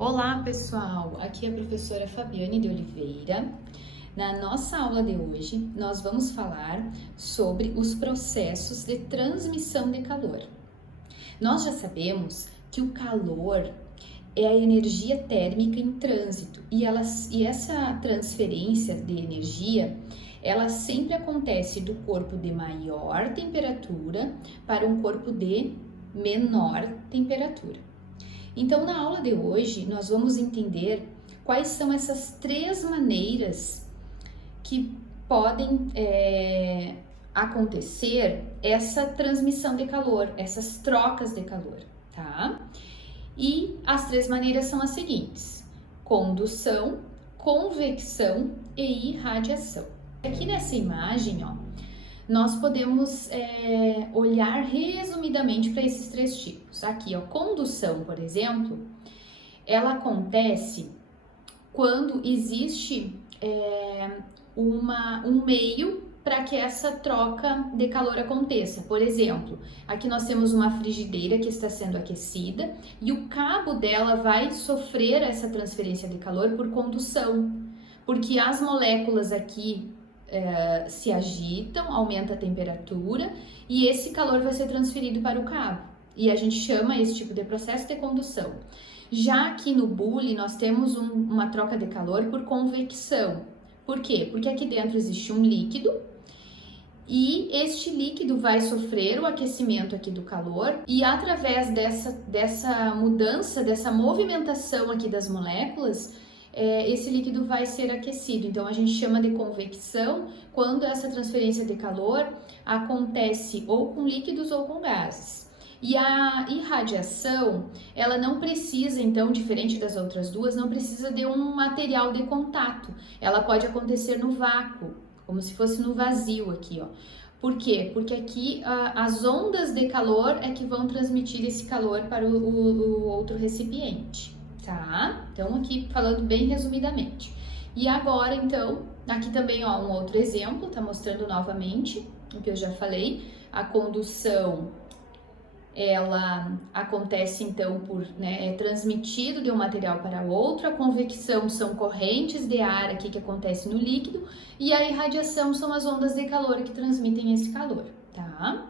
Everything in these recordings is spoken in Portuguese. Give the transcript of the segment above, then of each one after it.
Olá, pessoal! Aqui é a professora Fabiane de Oliveira. Na nossa aula de hoje, nós vamos falar sobre os processos de transmissão de calor. Nós já sabemos que o calor é a energia térmica em trânsito e essa transferência de energia, ela sempre acontece do corpo de maior temperatura para um corpo de menor temperatura. Então, na aula de hoje, nós vamos entender quais são essas três maneiras que podem acontecer essa transmissão de calor, essas trocas de calor, tá? E as três maneiras são as seguintes: condução, convecção e irradiação. Aqui nessa imagem, ó, nós podemos olhar resumidamente para esses três tipos. Aqui, ó, condução, por exemplo, ela acontece quando existe um meio para que essa troca de calor aconteça. Por exemplo, aqui nós temos uma frigideira que está sendo aquecida e o cabo dela vai sofrer essa transferência de calor por condução, porque as moléculas aqui se agitam, aumenta a temperatura e esse calor vai ser transferido para o cabo. E a gente chama esse tipo de processo de condução. Já aqui no bule nós temos uma troca de calor por convecção. Por quê? Porque aqui dentro existe um líquido e este líquido vai sofrer o aquecimento aqui do calor e através dessa mudança, dessa movimentação aqui das moléculas, esse líquido vai ser aquecido. Então a gente chama de convecção quando essa transferência de calor acontece ou com líquidos ou com gases. E a irradiação, ela não precisa, então, diferente das outras duas, não precisa de um material de contato. Ela pode acontecer no vácuo, como se fosse no vazio aqui, ó. Por quê? Porque aqui as ondas de calor é que vão transmitir esse calor para o outro recipiente. Tá? Então, aqui falando bem resumidamente. E agora, então, aqui também, ó, um outro exemplo, tá mostrando novamente o que eu já falei. A condução, ela acontece, então, é transmitido de um material para outro. A convecção são correntes de ar aqui que acontece no líquido. E a irradiação são as ondas de calor que transmitem esse calor, tá?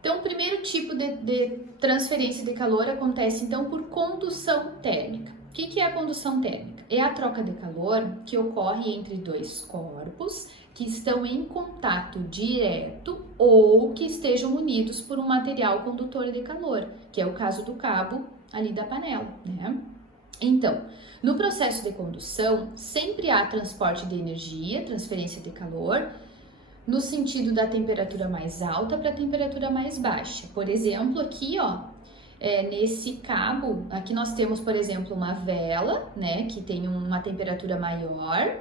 Então, o primeiro tipo de transferência de calor acontece, então, por condução térmica. O que é a condução térmica? É a troca de calor que ocorre entre dois corpos que estão em contato direto ou que estejam unidos por um material condutor de calor, que é o caso do cabo ali da panela, né? Então, no processo de condução, sempre há transporte de energia, transferência de calor, no sentido da temperatura mais alta para a temperatura mais baixa. Por exemplo, aqui, ó, nesse cabo, aqui nós temos, por exemplo, uma vela, né, que tem uma temperatura maior,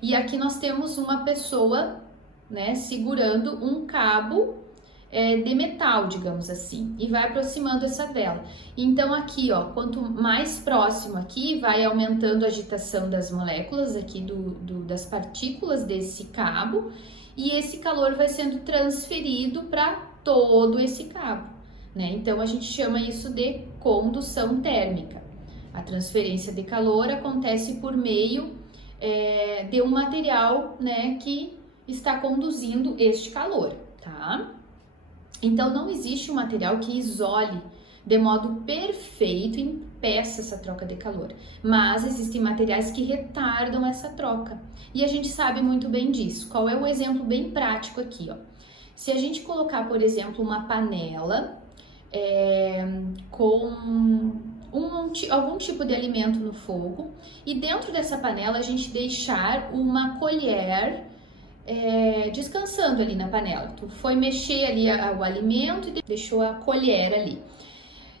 e aqui nós temos uma pessoa, né, segurando um cabo de metal, digamos assim, e vai aproximando essa vela. Então aqui, ó, quanto mais próximo aqui, vai aumentando a agitação das moléculas aqui das partículas desse cabo, e esse calor vai sendo transferido para todo esse cabo, né? Então a gente chama isso de condução térmica. A transferência de calor acontece por meio de um material, né, que está conduzindo este calor, tá? Então não existe um material que isole de modo perfeito e impeça essa troca de calor, mas existem materiais que retardam essa troca e a gente sabe muito bem disso. Qual é o exemplo bem prático aqui, ó? Se a gente colocar, por exemplo, uma panela com algum tipo de alimento no fogo e dentro dessa panela a gente deixar uma colher descansando ali na panela. Tu foi mexer ali o alimento e deixou a colher ali.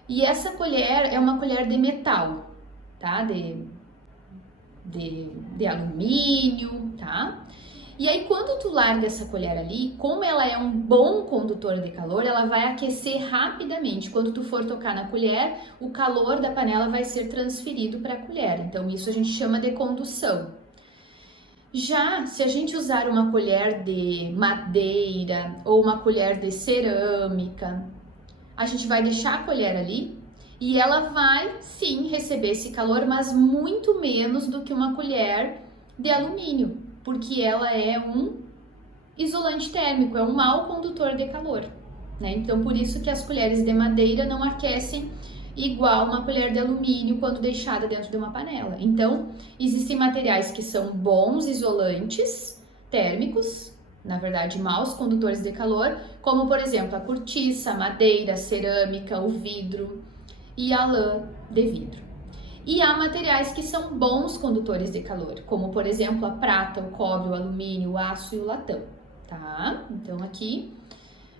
E essa colher é uma colher de metal, tá? De alumínio, tá? E aí, quando tu larga essa colher ali, como ela é um bom condutor de calor, ela vai aquecer rapidamente. Quando tu for tocar na colher, o calor da panela vai ser transferido para a colher. Então, isso a gente chama de condução. Já se a gente usar uma colher de madeira ou uma colher de cerâmica, a gente vai deixar a colher ali E ela vai sim receber esse calor, mas muito menos do que uma colher de alumínio, porque ela é um isolante térmico, é um mau condutor de calor, né? Então, por isso que as colheres de madeira não aquecem igual uma colher de alumínio quando deixada dentro de uma panela. Então, existem materiais que são bons isolantes térmicos, na verdade, maus condutores de calor, como, por exemplo, a cortiça, a madeira, a cerâmica, o vidro e a lã de vidro. E há materiais que são bons condutores de calor, como, por exemplo, a prata, o cobre, o alumínio, o aço e o latão, tá? Então, aqui,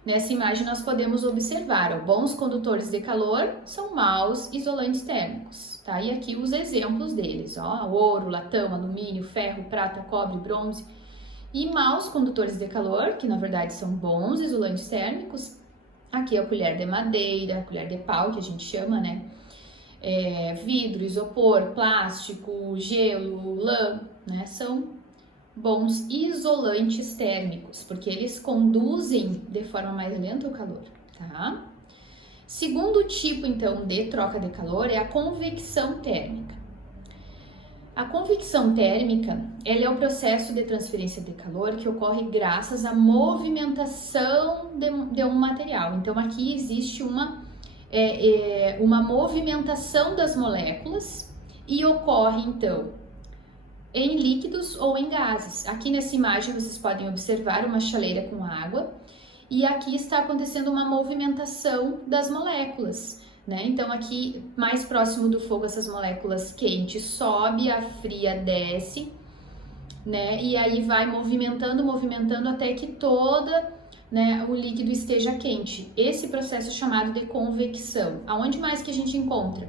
nessa imagem, nós podemos observar, ó, bons condutores de calor são maus isolantes térmicos, tá? E aqui os exemplos deles, ó, ouro, latão, alumínio, ferro, prata, cobre, bronze. E maus condutores de calor, que na verdade são bons isolantes térmicos, aqui é a colher de madeira, a colher de pau, que a gente chama, né? Vidro, isopor, plástico, gelo, lã, né? São bons isolantes térmicos, porque eles conduzem de forma mais lenta o calor, tá? Segundo tipo, então, de troca de calor é a convecção térmica. A convecção térmica, ela é o processo de transferência de calor que ocorre graças à movimentação de um material. Então, aqui existe uma movimentação das moléculas e ocorre, então, em líquidos ou em gases. Aqui nessa imagem vocês podem observar uma chaleira com água e aqui está acontecendo uma movimentação das moléculas, né? Então aqui mais próximo do fogo essas moléculas quentes sobe, a fria desce, né? E aí vai movimentando até que toda, né, o líquido esteja quente. Esse processo é chamado de convecção. Aonde mais que a gente encontra?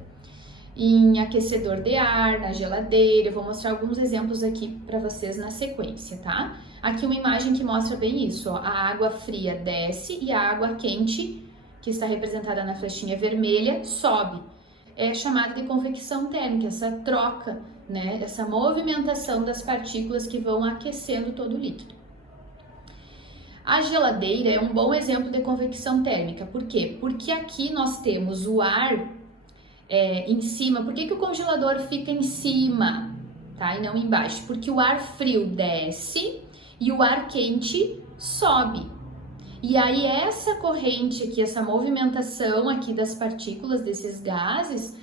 Em aquecedor de ar, na geladeira. Eu vou mostrar alguns exemplos aqui para vocês na sequência, tá? Aqui uma imagem que mostra bem isso, ó. A água fria desce e a água quente, que está representada na flechinha vermelha, sobe. É chamada de convecção térmica, essa troca, né? Essa movimentação das partículas que vão aquecendo todo o líquido. A geladeira é um bom exemplo de convecção térmica. Por quê? Porque aqui nós temos o ar em cima. Por que o congelador fica em cima, tá? E não embaixo? Porque o ar frio desce e o ar quente sobe. E aí essa corrente aqui, essa movimentação aqui das partículas desses gases,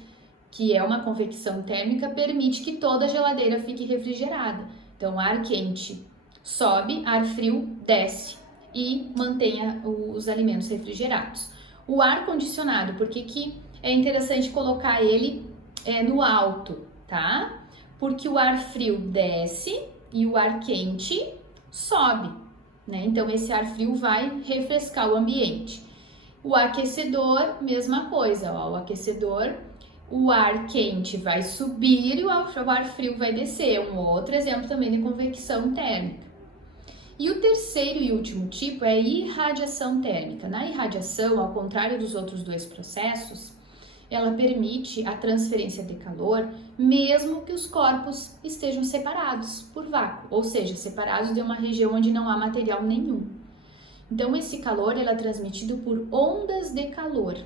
que é uma convecção térmica, permite que toda a geladeira fique refrigerada. Então, ar quente sobe, ar frio desce e mantenha os alimentos refrigerados. O ar condicionado, por que é interessante colocar ele no alto, tá? Porque o ar frio desce e o ar quente sobe, né? Então, esse ar frio vai refrescar o ambiente. O aquecedor, mesma coisa, ó, o aquecedor, o ar quente vai subir e o ar frio vai descer. Um outro exemplo também de convecção térmica. E o terceiro e último tipo é a irradiação térmica. Na irradiação, ao contrário dos outros dois processos, ela permite a transferência de calor mesmo que os corpos estejam separados por vácuo, ou seja, separados de uma região onde não há material nenhum. Então, esse calor ele é transmitido por ondas de calor,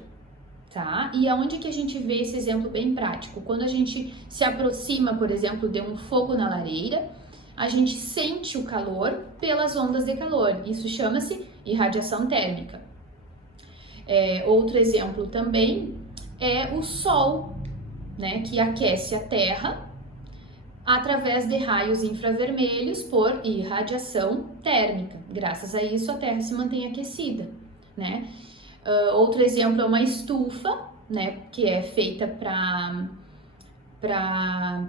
tá? E aonde que a gente vê esse exemplo bem prático? Quando a gente se aproxima, por exemplo, de um fogo na lareira, a gente sente o calor pelas ondas de calor. Isso chama-se irradiação térmica. Outro exemplo também é o sol, né, que aquece a Terra através de raios infravermelhos por irradiação térmica. Graças a isso, a Terra se mantém aquecida, né? Outro exemplo é uma estufa, né, que é feita para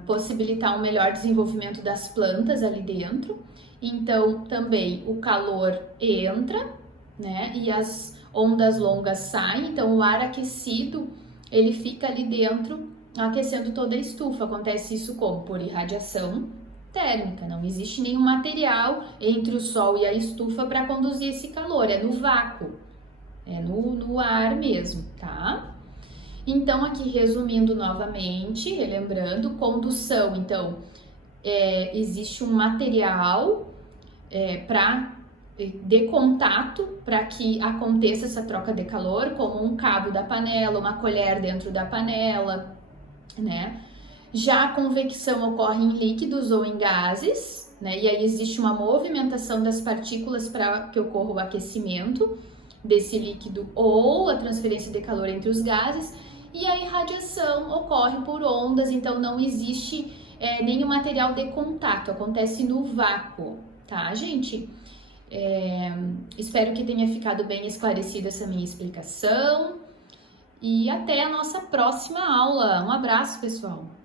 possibilitar um melhor desenvolvimento das plantas ali dentro. Então, também o calor entra, né, e as ondas longas saem. Então, o ar aquecido, ele fica ali dentro, aquecendo toda a estufa. Acontece isso como? Por irradiação térmica. Não existe nenhum material entre o sol e a estufa para conduzir esse calor. É no vácuo, é no ar mesmo, tá? Então, aqui resumindo novamente, relembrando, condução, então, existe um material para de contato para que aconteça essa troca de calor, como um cabo da panela, uma colher dentro da panela, né? Já a convecção ocorre em líquidos ou em gases, né? E aí existe uma movimentação das partículas para que ocorra o aquecimento desse líquido ou a transferência de calor entre os gases. E a irradiação ocorre por ondas, então não existe nenhum material de contato, acontece no vácuo, tá, gente? Espero que tenha ficado bem esclarecida essa minha explicação e até a nossa próxima aula. Um abraço, pessoal!